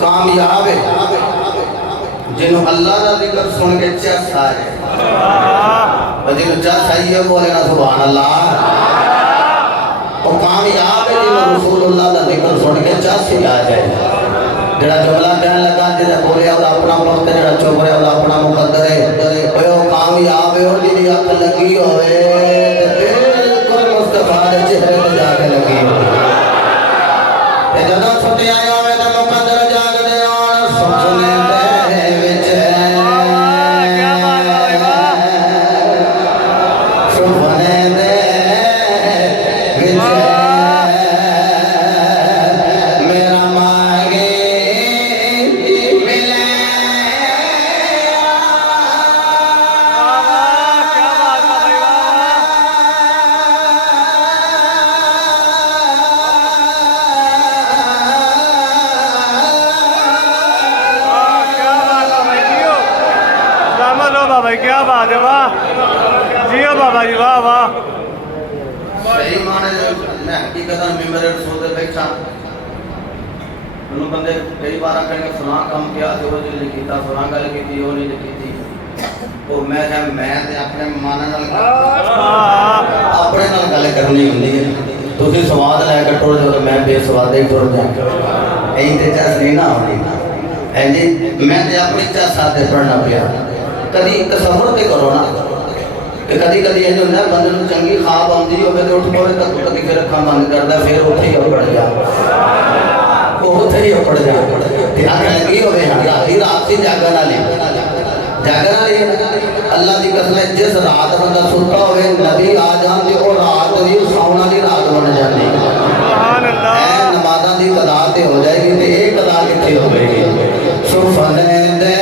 कामयाब है जिन्हों अल्लाह का जिक्र सुन के चस आ जाए, जिन्हों चस आई है बोले ना सुभान अल्लाह। वो कामयाब है जिन्हों रसूलुल्लाह का जिक्र सुन के चस ही आ जाए। जरा जुमला कहन लगा जिसे बोले वाला अपना वक्त, जरा चुप रहे वाला अपना मुकद्दर है। वो कामयाब है और जिन्हें अख लगी होवे बिल्कुल मुस्तफा के चेहरे पे जाके लगी हो। जब सुते आया मैं तो मुकद्दर जाग दे और सुने दे विच सुने दे विच मेरा मांगे मिले। क्या बात है भाई, भाई क्या बात है, वाह जियो बाबा जी, वाह वाह। सही माने मैं हकीकत में मेरे रसूल दे बैठा उन्होंने बंदे कई बार कहेंगे फलां काम किया तो वो नहीं कीता, फलां गल कीती वो नहीं कीती। तो मैं कहा मैं ते अपने मन नाल अपने नाल गल करनी हुंदी है। तुसी स्वाद लैके टुर जाओ तो मैं बेसवादे ही टुर जाऊं, ऐ ते चस नहीं ना होनी है जी। मैं ते अपनी चस साथे पढ़ना पिया। कभी तसव्वुर ते करो ना कि कभी कभी ये जो है बंदे नूं चंगी ख्वाब आउंदी होवे ते उठ पवे तक कभी फिर अखां बंद करदा फिर उठे ही उड़ जा, वो उठे ही उड़ जा ते अख लगी होवे। हां राती रात सी जागण वाली अल्लाह दी कसम है, जिस रात बंदा सुता होवे नबी आ जान ते ओ रात दी सौण वाली रात बन जांदी। सुभान अल्लाह, नमाज़ां दी कदा ते हो जाएगी ते ये कदा किथे होवेगी। सुफने दे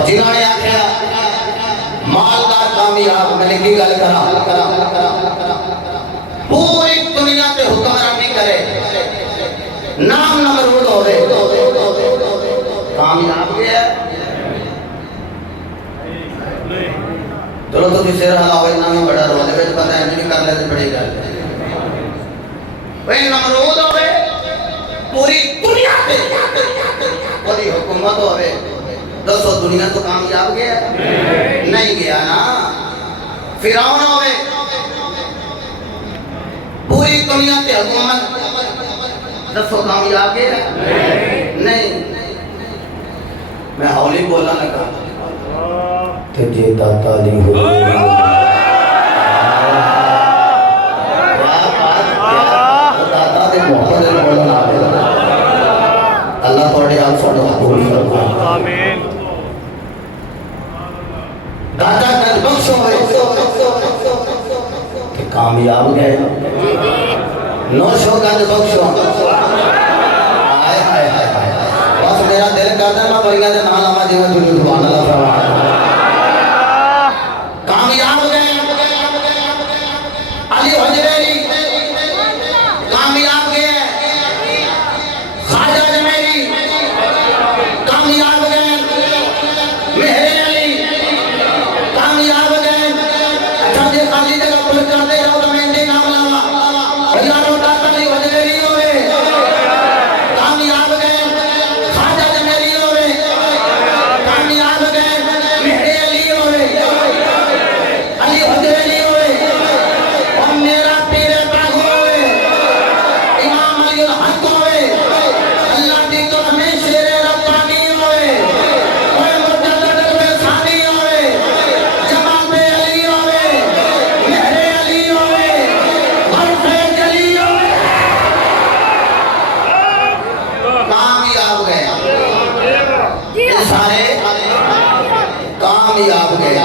जिन्होंने आख्या मालदार कामयाब, मैंने की गल करा पूरी दुनिया पे हुक्मरानी करे नाम नमरूद होवे कामयाब गया। चलो तो सिर हलाओ इतना भी बड़ा रोले पता है नहीं कर लेते बड़ी गल। भाई नमरूद होवे पूरी दुनिया पे पूरी हुकूमत होवे दसो दुनिया तो कामयाब गया नहीं गया ना फिरौन होवे पूरी दुनिया पे हुकूमत दसो कामयाब गया नहीं मैं हौली बोलना लगा तुझे दाता ली हो दाता दे मोहब्बत दे बोलना अल्लाह थोड़े आप फोटो कबूल फरमाए आमीन दादा कर बख्शो कि कामयाब गए नौशो कर बख्शो हाय हाय हाय हाय बस मेरा दिल करता है मैं बरिया दे नाल आवा जीवन तुझे सुभान अल्लाह फरमाए कामयाब गए अली हजरेरी कामयाब गए खाजा जमेरी कामयाब गए मेहरे अली कामयाब गए जब खाली जगह पर करते रहो तो मैं इंदे नाम लावा हजारों दाता अली हजरेरी होवे कामयाब गए खाजा जमेरी होवे कामयाब गए मेहरे अली होवे अली हजरेरी होवे और मेरा पीर पाक होवे इमाम अली हक होवे अल्लाह दी कसम शेर रब्बानी होवे ओए मुजद्दिद में सानी होवे जमाल पे अली होवे मेहरे अली होवे गौसे जली होवे कामयाब गए ये सारे कामयाब गए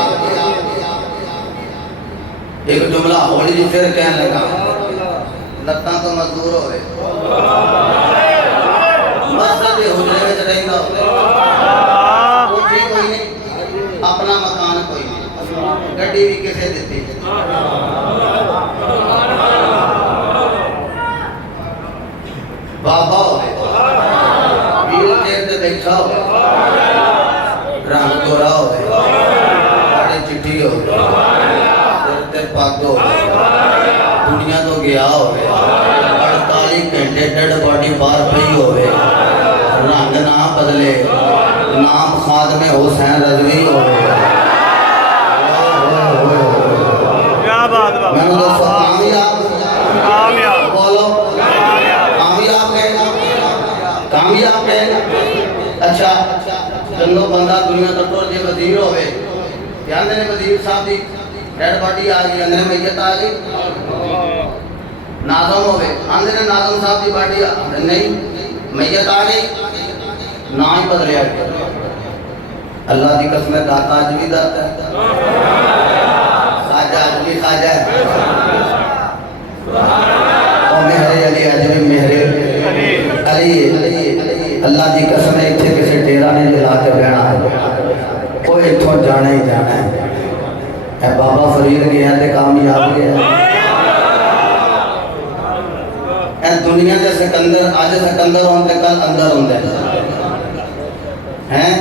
एक जुमला होली जी फिर कहने लगा लत्ता तो मजदूर होवे मस्जिद दे हुजरे विच रहिंदा कोठी कोई नहीं अपना मकान कोई नहीं गड्डी भी किसे दित्ती बाबा होवे व्हील चेयर ते बैठा होवे रंग गोरा होवे बड़ी चिट्ठी होवे सिर ते पग होवे दुनिया तो गया होवे 48 घंटे डेड बॉडी बाहर पई होवे रंग ना बदले नाम खादमे हुसैन रजवी होवे क्या बात बाबा मैंने दोस्तों कामयाब कामयाब बोलो कामयाब है अच्छा जन्नो बंदा दुनिया तो टुर जे वजीर होवे ध्यान देने वजीर साहब दी डेड बॉडी आ गई अंदर मैयत आ गई नाज़म होवे अंदर नाज़म साहब दी बॉडी नहीं मैयत आ गई ना ही बदलिया अल्लाह दी कसम दाता आज भी दाता है खाजा आज भी खाजा है और मेहरे अली आज भी मेहरे अली अल्लाह दी कसम इत्थे किसी डेरा ने जला के बहना है कोई इत्थों जाना ही जाना है ए बाबा फरीद गया ते कामयाब गया ए दुनिया के सिकंदर आज सिकंदर होंगे कल अंदर होंगे हैं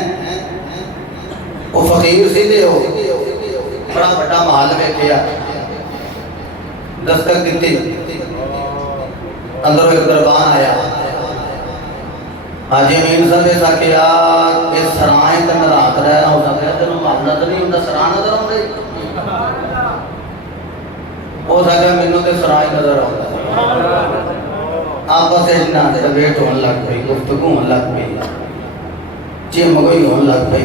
वो फकीर सीधे हो बड़ा बड़ा महल वेखिया दस्तक दी अंदरों एक दरबान आया हाजी अमीन साहब ऐसा किया इस सराय ते मैं रात रहना हो सकता तेन महल नजर नहीं होंगे सराय नजर आते हो सकता मैनू तो सराय नजर आता आपस वेट होने लग पई गुफ्तगू होने लग पई चिमगोई होने लग पई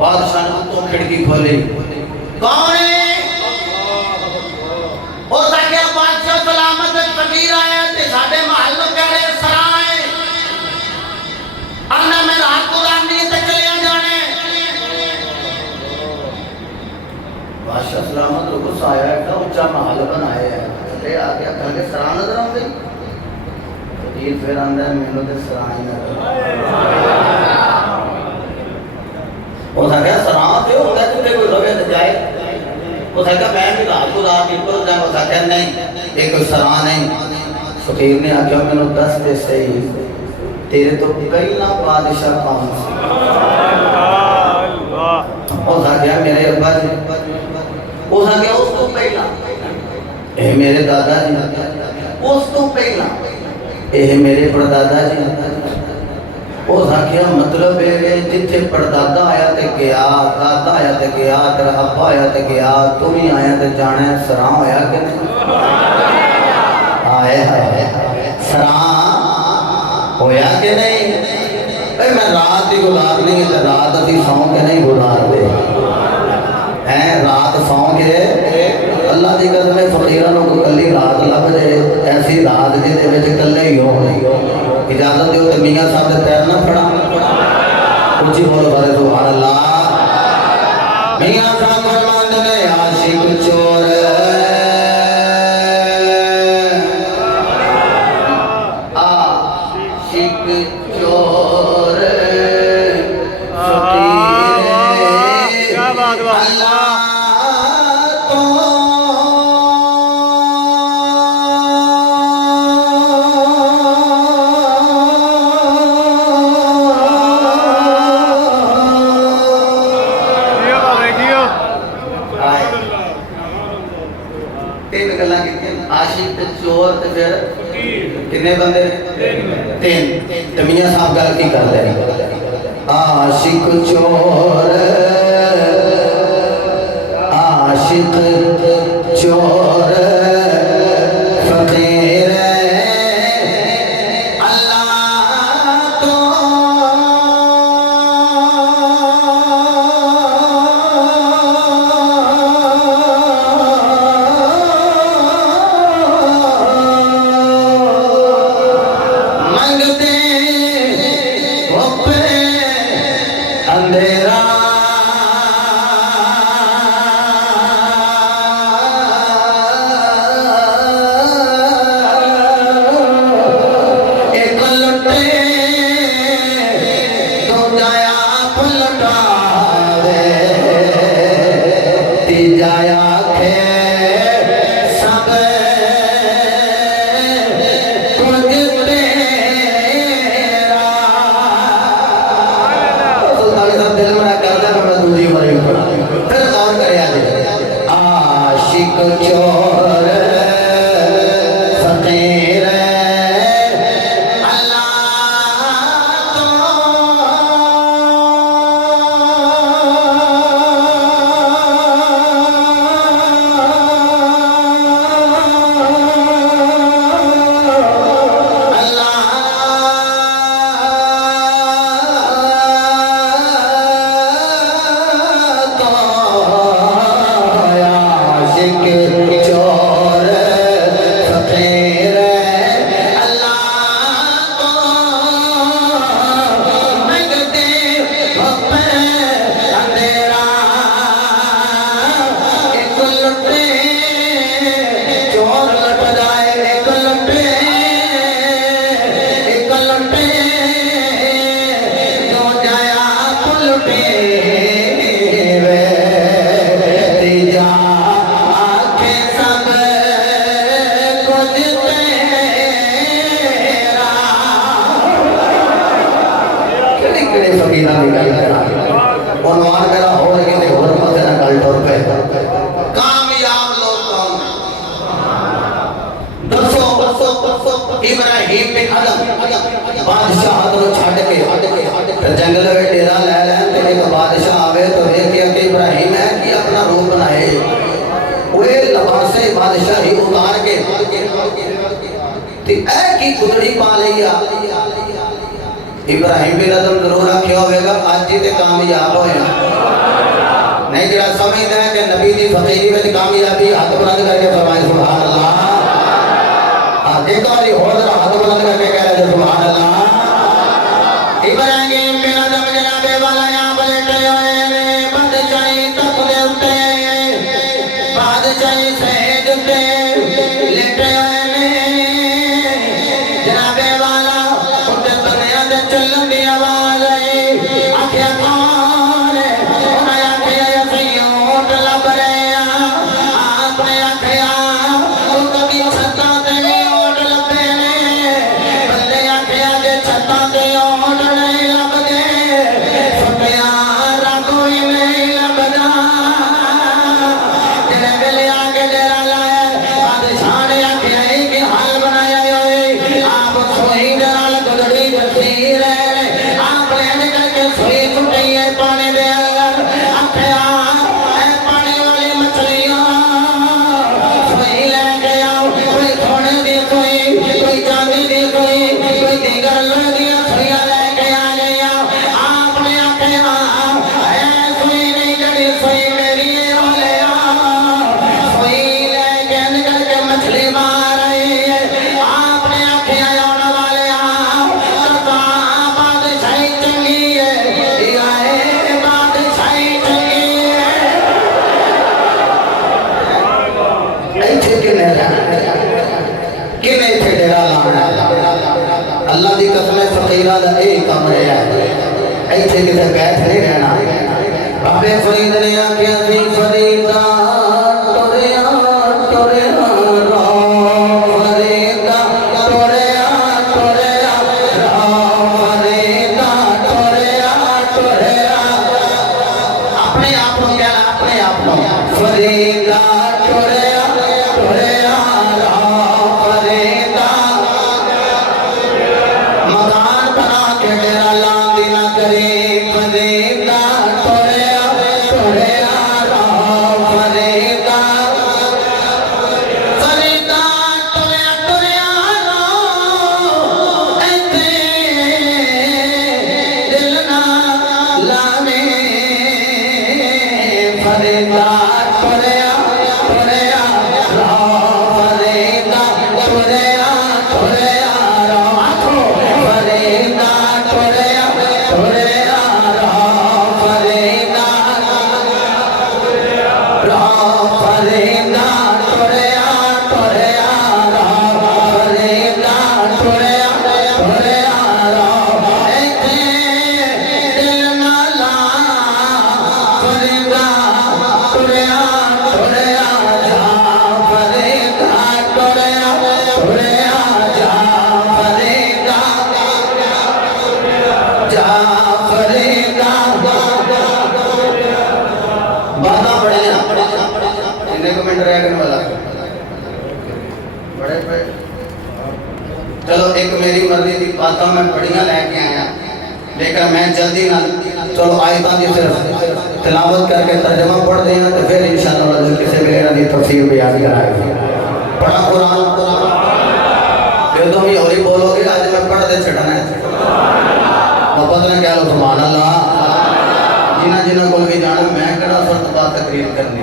बादशाह ने तो खिड़की खोली कौन है हो सके बादशाह सलामत फकीर आया ते साडे महल नु कह रहे सराय अन्ना मैं रात गुजारनी ते चले जाने बादशाह सलामत को गुस्सा आया का ऊंचा महल बनाया है ले आ गया घर के सराय नजर आउंदी फकीर फिर अंदर मेनू ते सराय नजर हो सके सराय ते होंदा कि कोई रवे ते जाए हो सके मैं भी रात को रात निकल जाए हो सके नहीं ये कोई सराय नहीं फकीर ने आख्या मैनू दस दे सही तेरे तो पहला बादशाह कौन सी हो सके मेरे अब्बा जी हो सके उस तो पहला ए मेरे दादा जी उस तो पहला ये मेरे परदादा जी उस आखिया मतलब है जिथे परदादा आया तो गया, दादा आया तो गया, तेरा अब्बा आया तो गया, तू भी आया तो जाना है। सरां होया कि नहीं? आए हाय सरां होया कि नहीं? भाई मैं रात ही गुजारनी है तो रात अभी सौ के नहीं गुजारते हैं। रात सौ के अल्लाह की कसम है फकीरों को कली रात लभ जाए, ऐसी रात जिसे कले ही हो। इजाजत दो तो मियाँ साहब ने पैर ना फड़ा ऊंची बोलो बारे सुभान अल्लाह। मियाँ साहब फरमाते ने आशिक चोर आशिक चोर क्या बात है अल्लाह आशिक चोर तो फिर कितने बंदे? तीन। तो मियाँ साहब गलती कर रहे। आशिक चोर आशिक चोर फकीर अंधेरा एक लुटे तो जाया पलटा दे तीजाया खे सब कुछ दिल में कर दे मैं दूसरी मरी फिर और करे आशिक चोर फकीर इब्राहिम बिन अदम बादशाह तो छड़ के जंगल में डेरा ले लें तो एक बादशाह आवे तो देखिए कि इब्राहिम है कि अपना रूप बनाए वे लबासे बादशाही उतार के ते ऐ की गुदड़ी पा लिया। इब्राहिम बिन अदम जरूर आख्या होगा आज ही ते कामयाब होया नहीं जरा समझदा है कि नबी दी फकीरी में कामयाबी हाथ बुलंद करके फरमाए सुभान अल्लाह। देखो वाली हो जरा हाथ बुलंद करके कह रहे सुभान अल्लाह। इब्राहिम बिन अदम जनाबे वाला यहां बैठे हुए ने बादशाही तक दे उठे बादशाही सहेज उठे लेटे हुए ने जनाबे वाला उठे दुनिया दे चलन दी आवाज आई आख्या कौन है उन्हें आख्या यसीं ऊंट लब रहे आपने आख्या वो कभी छत्ता ते ऊंट लबे ने बंदे आख्या जे छत्ता ते ऊंट नहीं लबदे सुनिया रब ही नहीं लबदा तेरे वेले आके डेरा लाया बादशाह ने आख्या कि हाल बनाया होए आप सोई नाल गुदड़ी जसी रहे आपने करके सोई टूटी है पानी दे अखया पानी वाली मछलियां सोई लेके आओ कोई सोने दी कोई चांदी दी कोई दीगर दी सोइया लेके आ गया आपने अखया सोई नहीं जड़ी सोई मेरी ओले सोई लेके करके मछली मार रही है आपने अखया आने वाले बादशाही चंगी है बादशाही चंगी है ऐसे किने थे डेरा लाना अल्लाह दी कसम है फकीरा दा ए काम है ऐसे किसे बैठ नहीं रहना बाबे फरीद ने आख्या सी फरीदा टोरिया टोरिया रो फरीदा टोरिया टोरिया रो फरीदा टोरिया टोरिया अपने आप को क्या अपने आप को फरीदा टोरिया टोरिया रो फरीदा मकान बना के डेरा लांदी ना करे फरीदा टोरिया टोरिया रो फरीदा फरीदा टोरिया टोरिया रो ऐसे दिल ना लावे फरीदा टोरिया टोरिया रो फरीदा टोरिया टोरिया रो आखो फरीदा टोरिया टोरिया रो फरीदा रो फरीदा टोरिया टोरिया रो फरीदा टोरिया टोरिया रो ऐसे दिल ना ला फरीदा टोरिया टोरिया जा फरीदा टोरिया टोरिया जा फरीदा जा फरीदा बाधा पड़े कितने कमेंट रह गए वाला बड़े पे चलो एक मेरी मर्जी की बातों में पढ़ियां लेके आया लेकिन मैं जल्दी ना चलो आयतां दी सिर्फ तिलावत करके तर्जुमा पढ़ देना तो फिर इंशाअल्लाह किसी वगैरह की तफसीर बयान कराएगा पढ़ा कुरान जो तुम ये और ही बोलोगे आज मैं पढ़ते छड़ना है मोहब्बत ने कह लो सुभान अल्लाह जिन्ना जिन्ना कोल भी जाना मैं कड़ा शर्त बात तकरीर करनी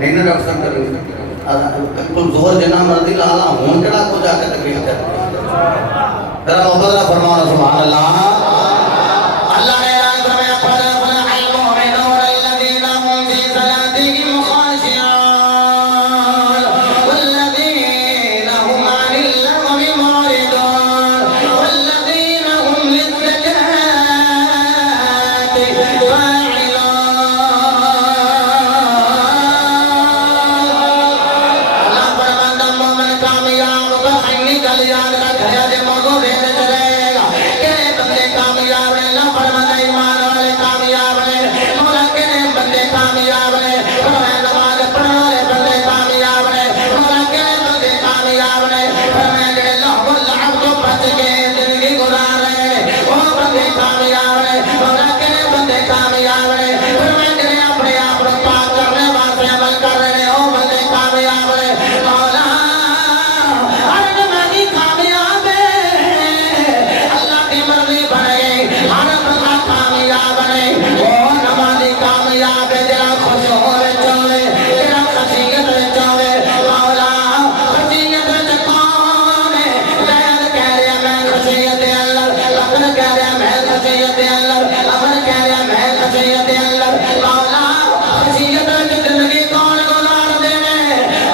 नहीं ना डॉक्टर साहब करी कुल जोर जिन्ना मर्जी ला ला हूं कड़ा को जाके तकरीर करनी जरा मोहब्बत ने फरमाना सुभान अल्लाह अल्लाह ने ऐलान फरमाया फल मुमिनून अल्लज़ीना हुम फी सलातिहिम खाशिऊन वल्लज़ीना हुम अनिल लग़वी मुरिदून वल्लज़ीना हुम लिज़्ज़काति फाइलून अल्लाह फरमाता मोमिन कामयाब बखैर निकल याद रखया जे मौजू देने चलेगा के बंदे कामयाब है अल्लाह फरमाता ईमान वाले कामयाब है मौला के बंदे कामयाब है फरमाया नमाज पढ़ने वाले बंदे कामयाब है मौला के बंदे कामयाब है फरमाया जेड़े लहू लहब तो बच के जिंदगी गुजार रहे वो बंदे कामयाब है मौला के बंदे कामयाब है फरमाया जेड़े अपने आप को पाक करने वास्ते अमल कर रहे हैं वो बंदे कामयाब है मौला हर जमानी कामयाब है अल्लाह की मर्जी बने हर बंदा कामयाब बने वो नमाजी कामयाब है जरा खुश होवे चाहे जरा खसीयत चाहे मौला खसीयत में कौन है लैद कह रहा मैं खसीयत अल्लाह लखन कह रहा मैं खसीयत अल्लाह अमन कह रहा मैं खसीयत अल्लाह मौला खसीयत में जिंदगी कौन गुजार देने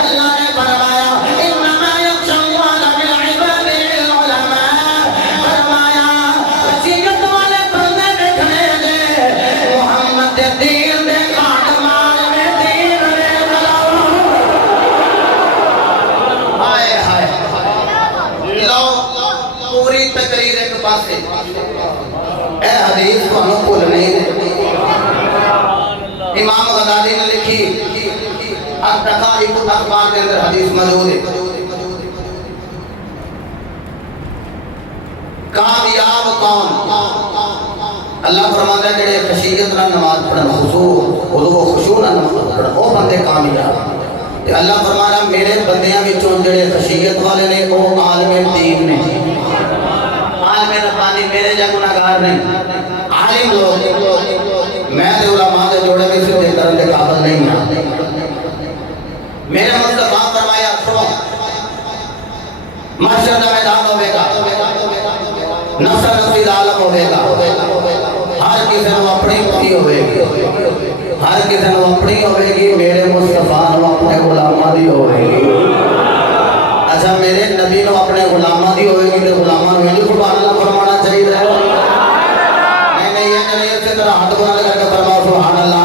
अल्लाह ने फरमाया इन्नमा यख्शल्लाह मिन इबादिल उलमा फरमाया खसीयत वाले बंदे देखने दे मोहम्मद दे दीन दे काट मार में दीन रे गलाओ हाय हाय लो पूरी तकरीर एक पासे ए हदीस को भूल नहीं इमाम गजाली ने लिखी अल-दक़ाइक़ अखबार के अंदर हदीस मौजूद है कामयाब कौन? अल्लाह फरमाता है जेड़े खशीयत नाल नमाज पढ़न, खुशू नाल नमाज पढ़न, वो बंदे कामयाब। ते अल्लाह फरमाना मेरे बंदियां विचों जेड़े खशीयत वाले ने वो आलिम दीन ने, आलिम रब्बानी मेरे जा गुनाहगार नहीं। आलिम लोग मैं ते उलमा दे जोड़े में सिद्धे करन दे काबिल नहीं हां। मेरे मुस्तफा फरमाया सुनो, महशर का मैदान होगा, नफ्सा नफ्सी दा आलम होगा, हर किसी को अपनी पति होगी, हर किसी को अपनी होगी, मेरे मुस्तफा को अपने गुलामा दी होगी। अच्छा मेरे नबी को अपने गुलामा दी होगी तो गुलामा को भी सुभान अल्लाह फरमाना चाहिए। नहीं नहीं ये नहीं, इसी तरह हाथ बुलंद करके फरमाओ सुभान अल्लाह।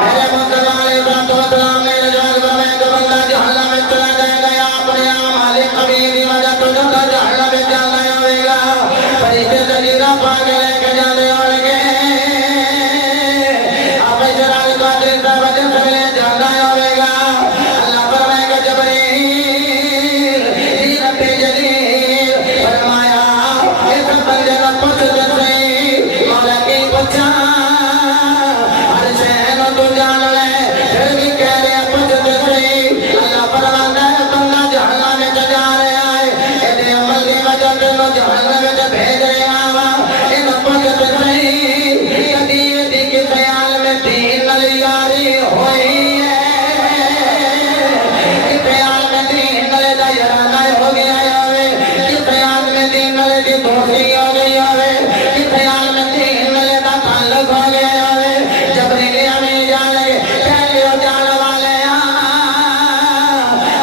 मेरे मुस्तफा अलैहिस्सलाम मेरे जान में बंदा जहन्नम में चला जाएगा, या अपने मालिक कभी भी वजह तो जहन्नम में जाना होगा। फरिश्ते जलीला पाके लेके जाने होंगे, आप इजराइल का दिन का वजह से ले जाना होगा। अल्लाह फरमाएगा जबरील जी रब्बे जलील फरमाया इस बंदे का पूछ जैसे मौला की पूछा हर शहर तो जान ले, फिर भी कह रहे पूछ जैसे। अल्लाह फरमाता है बंदा जहन्नम में जा रहा है, इतने अमल की वजह से वो जहन्नम में भेज रहे आवा। इन पूछ जैसे कदी दी के ख्याल में तीन यारी हुई है, कि ख्याल में तीन नले दा याराना हो गया है, कि ख्याल में तीन नले दी दोस्ती हो गई है, कि ख्याल में तीन नले दा ताल्लुक हो गया है। जबरील अमीन जाने पहले हो जाने वाले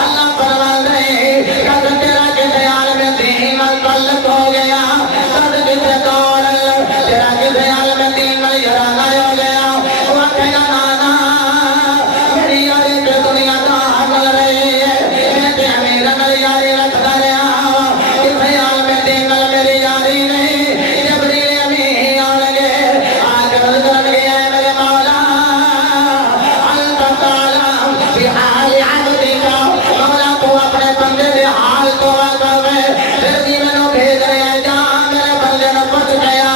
अल्लाह फरमाता है कद तेरा के ख्याल में तीन ताल्लुक हो गया, कद किसे कौन तेरा के ख्याल में तीन याराना हो गया। वो कहना नाना मेरी यारी पे दुनिया का हकल रही है, मैं ते अमीर नल यारी रखता रहा, कि ख्याल में तीन मेरी यारी नहीं। जबरील अमीन आने आकर करन गया मेरे मौला अल्लाह ताला बिहाल अब्दी का, मौला तू अपने बंदे दे हाल तो करवे, फिर भी मैनू भेज रहे जा मेरे बंदे ने पूछ गया।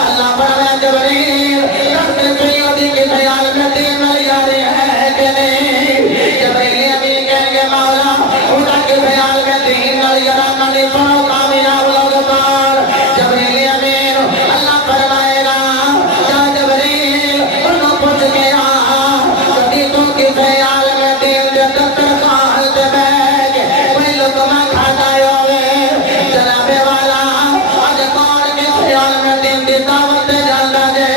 अल्लाह फरमाया जबरील दस सैयदी के ख्याल में तीन यारी है कि नहीं? जबरील अमीन कहेंगे मौला खुदा के ख्याल में तीन यारा मनी सुनो कामयाब लोग पार। जबरील अमीन अल्लाह फरमाएगा या जबरील उन्हों पूछ गया कभी तुम के ख्याल में तीन दे दफ्तर खाल दे बैग कोई लुकमा खाता होवे जनाबे वाला आज कौन के ख्याल में तीन दी दावत जाता जे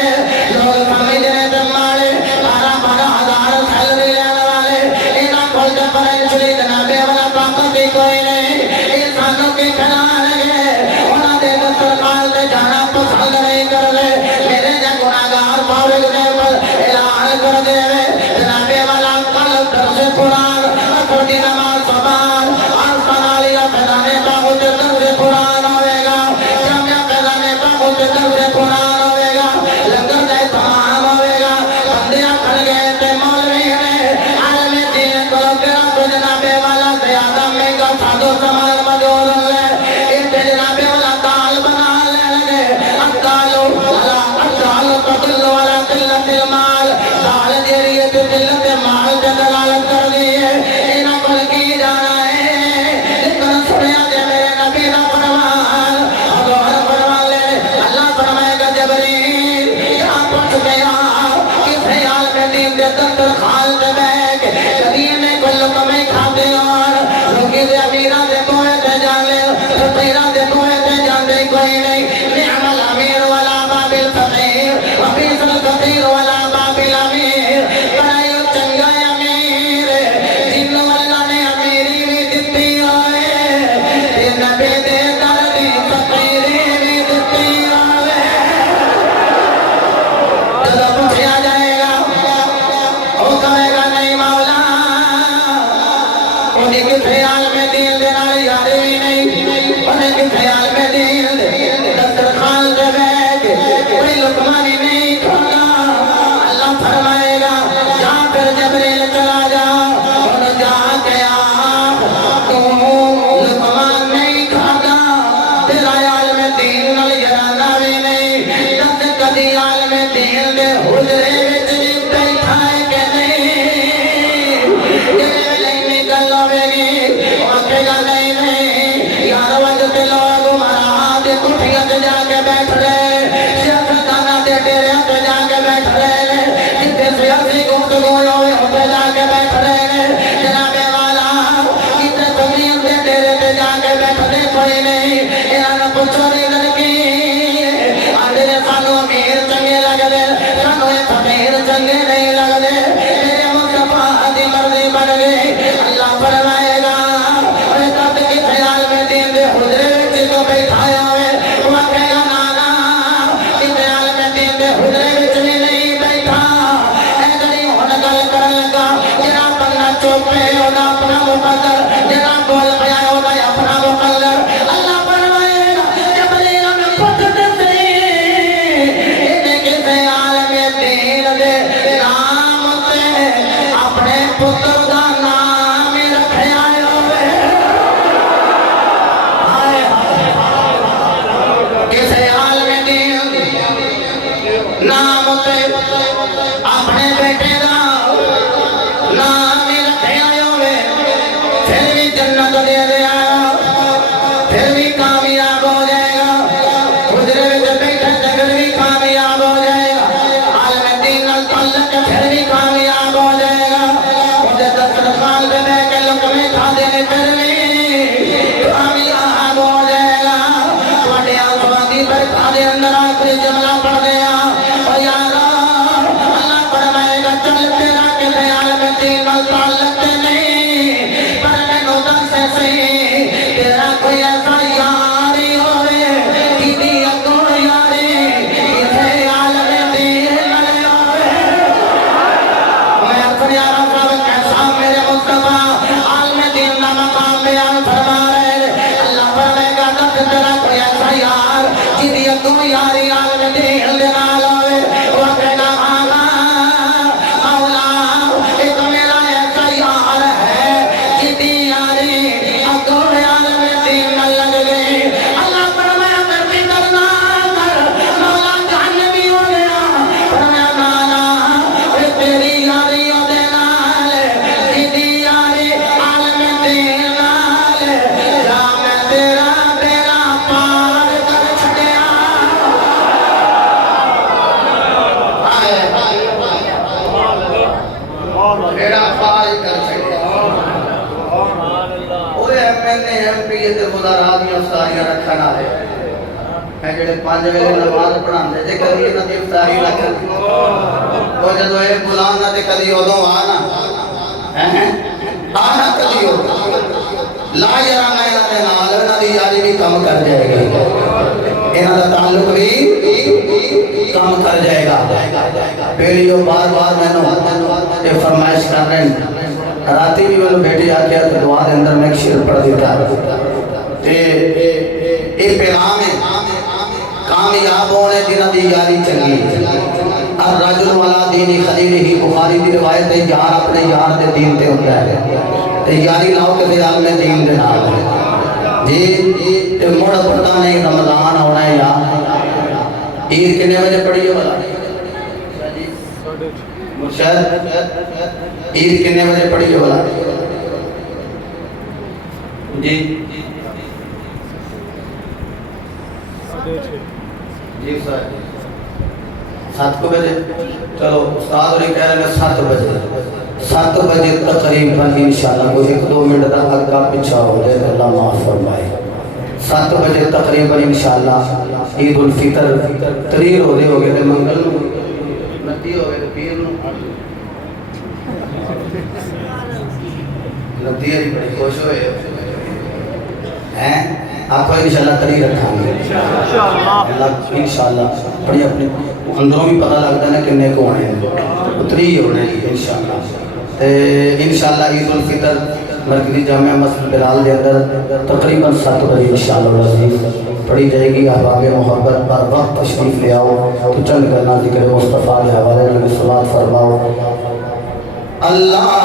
लोग समझ रहे थे मारे 12,000 सैलरी लेने वाले इन्हें खोल के पर जनाबे वाला ताकत भी कोई नहीं, इंसानों के खिलाफ नहीं नहीं यार वजते लोग महाराज कुठिया से जाके बैठ रहे सियासतदाना के डेरे पे जाके बैठ रहे जितने सियासी गुफ्तगू होए होते जाके बैठ रहे जनाबे वाला कितने तबलीग के डेरे पे जाके बैठने कोई नहीं इन्होंने पूछो नहीं लड़की आधे सालों अमीर चंगे लगते सालों फकीर चंगे नहीं लगते तेरे मुस्तफा दी मर्जी बन गई अल्लाह फरमाएगा और तब के ख्याल में दिन दे हुजरे विच को बैठाया हुए वो कहेगा नाना के ख्याल में दिन दे हुजरे विच भी नहीं बैठा ऐ गड़ी हुन गल करन लगा जेड़ा बंदा चुप है ओदा अपना मुकद्दर जेड़ा बोल पाया ओदा अपना मुकद्दर अल्लाह फरमाएगा जब लीला में पकड़ दे इन्हें के ख्याल में दिन दे नाम ते अपने पुत्र दा नाम रखया होवे हाय किसे हाल में दिन नाम ते अपने बेटे दा नाम रखया होवे फिर भी जन्नत दे दिया फिर भी कामयाब हो जाएगा हुजरे में बैठे जगत भी कामयाब हो जाएगा आलम दीन अल तल्लक फिर भी कामयाब हो जाएगा उधर दस्तरखान पे बैठ के लुकमे खा देने फिर भी कामयाब हो जाएगा ਤੁਹਾਡੇ आंसुओं की बरखा दे अंदर आखिरी जुमला पढ़ दिया और यार अल्लाह फरमाएगा चल तेरा के ख्याल में दीन अल तल्लक नहीं पर मैनू दस सही तेरा कोई ऐसा यारी होवे किदी अगो यारी इथे आलम दीन होवे मैं अपने यारों का कैसा मेरे मुस्तफा आलम दीन का मकाम बयान फरमा रहे अल्लाह फरमाएगा दस तेरा कोई ऐसा यार किदी अगो यारी आलम दीन दे नाल होवे वो कहेगा आला मौला एक मेरा ऐसा यार है किदी यारी अगो आलम दीन न लग गई अल्लाह फरमाया मैं भी करना कर मौला जहन्नमी हो गया फरमाया नाना ए तेरी यारी ओदे नाल किदी यारी आलम दीन नाल जा मैं तेरा बेड़ा पार कर छड़िया बेड़ा पार कर छड़िया ओए एमएनए एमपी ते मुदारा दी अफसारियां रखण वाले है जेड़े 5 वेले नमाज पढ़ांदे जे कदी इन्हां दी अफसारी रखण ओ जदों ए बुलान ना ते कदी ओदों आ ना हैं आना कदी हो ला यारा ना इन्हां दे नाल इन्हां दी यारी भी कम कर जाएगी इन्हां दा ताल्लुक भी कम कर जाएगा बेड़ियों बार-बार मैनू ये फरमाइश कर रहे हैं राती भी मैंने बेटी आके दुआ के अंदर मैं शेर पढ़ दिता ते ये पैगाम है कामयाब होने जिन्हां दी यारी चंगी और रजुल वाला दीनी खलील ही बुखारी की रिवायत है यार अपने यार दे दीन ते होता है ते यारी लाओ के यार में दीन दे नाल जी ते मुड़ पता नहीं रमजान आना है यार ईद कितने बजे पढ़ी है वाला मुर्शद ईद कितने बजे पढ़ी है वाला जी जी सर 7 बजे चलो उस्ताद और कह रहे हैं 7 बजे तकरीबन इंशाल्लाह कोई 1-2 मिनट का आगे पीछा हो जाए अल्लाह माफ फरमाए 7 बजे तकरीबन इंशाल्लाह ईद उल फितर तरीर हो गए थे मंगल नती हो गए पीर नती बड़ी खुश हुए हैं आपको इंशाल्लाह तरीर रखांगे इंशाल्लाह बड़ी अपने अंदरों भी पता लगता है किन्ने को होने उतरी होने इंशाल्लाह ते इंशाल्लाह ईद उल फितर मरकजी जामिया मस्जिद बिलाल के अंदर तकरीबन 7 बजे इंशाल्लाह पढ़ी जाएगी। अहबाब मोहब्बत पर वक्त तशरीफ ले आओ तो चंद करना जिक्र मुस्तफ़ा के हवाले में सलात फरमाओ। अल्लाह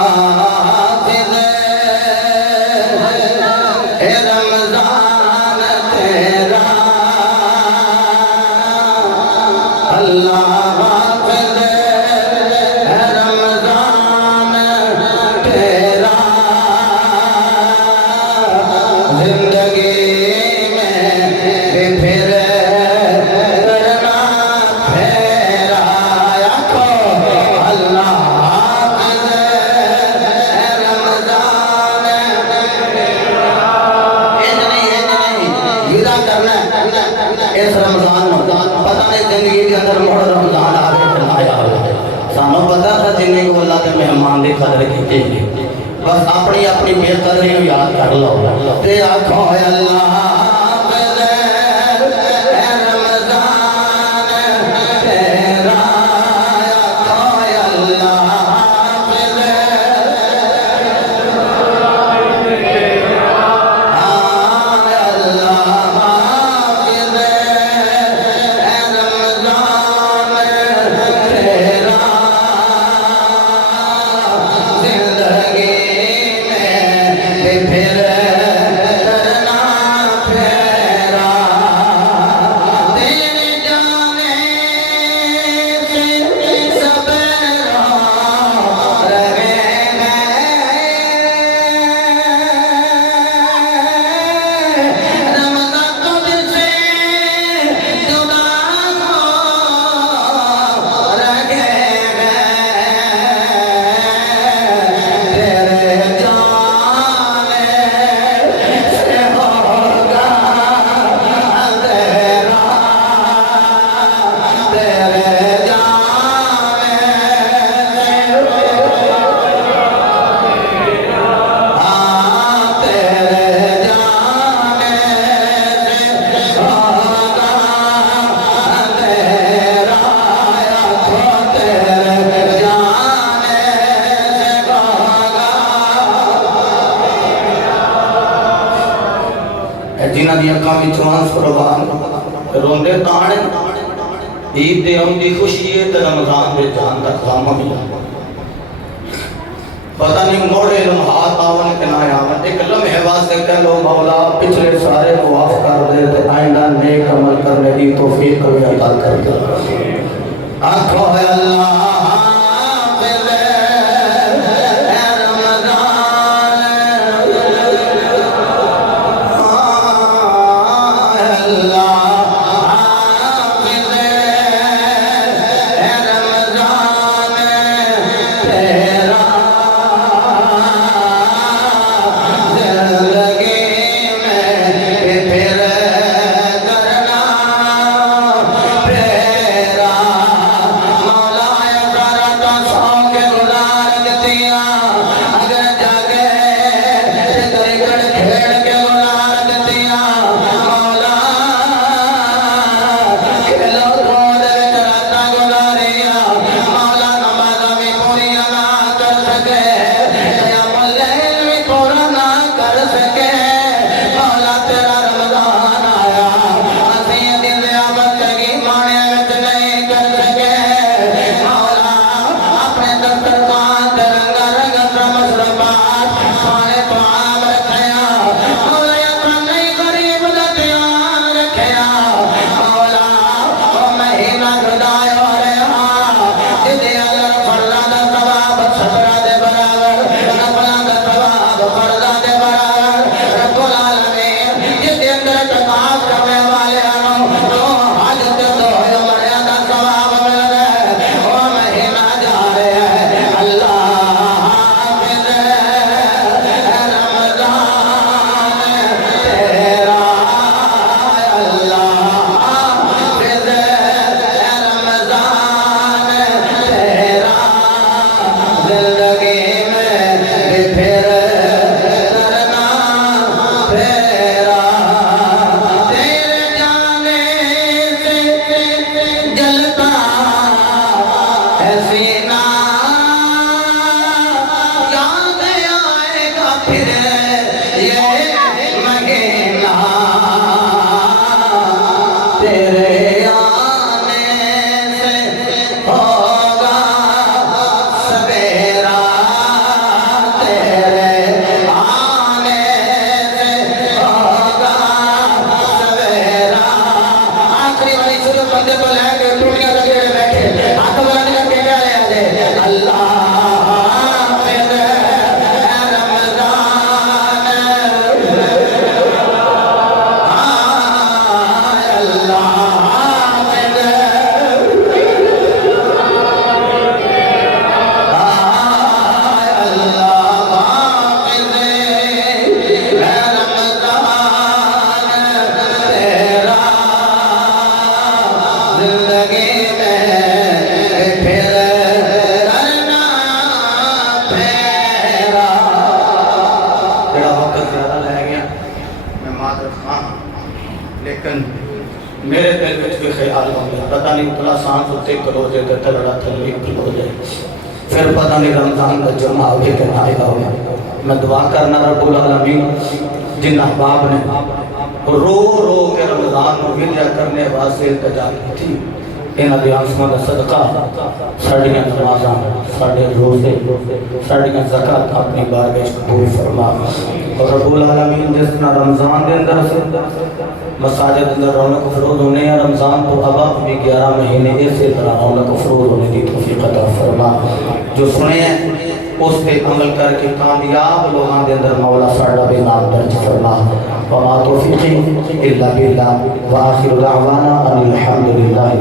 जिंदगी में फिर करना फेरा आखो अल्लाह इस रमजान पता नहीं जिंदगी के अंदर मोड़ रमजान आगे बनाया सानू पता था जिन्हें को अल्लाह के मेहमान की कदर की बस अपनी अपनी बेकदरी याद कर लो ते आखो अल्लाह जिन्हों की अखा विश्वास प्रवान रोंदे ताने ईद दे आउंदी खुशी है ते रमजान दे जान दा खामा भी पता नहीं मोड़े लम्हात आवन के ना आवन एक लम्हे वास्ते कह लो मौला पिछले सारे को माफ कर दे ते आइंदा नेक अमल करने दी तौफीक भी अता कर दे आखो है अल्लाह याद रखा, लेकिन मेरे दिल में भी ख्याल हो गया पता नहीं उतला सांस उत्ते करो जे ते तगड़ा थल्ले खलो जाए, फिर पता नहीं रमजान का जुम्मा आवे कि ना आएगा हो। मैं दुआ करना रब्बुल आलमीन जिन अहबाब ने रो रो के रमजान को विद्या करने वास्ते इंतजार की थी, इन्हां दे आंसुआं दा सदका साडियां नमाज़ां, साडे रोज़े, साडियां ज़कात अपनी बारगाह में कबूल फरमा। और रब्बुल आलमीन जिस तरह रमज़ान के अंदर से मसाजिद अंदर रौनक फरोज होने हैं, रमज़ान तो अब भी 11 महीने इसी तरह रौनक फरोज होने की तौफीक अता फरमा। जो सुने हैं उस पर अमल करके कामयाब लोगों के अंदर मौला साडा भी नाम दर्ज फरमा। वमा तौफीक़ी इल्ला बिल्लाह व आखिरु दावाना अनिल हम्दुलिल्लाहि।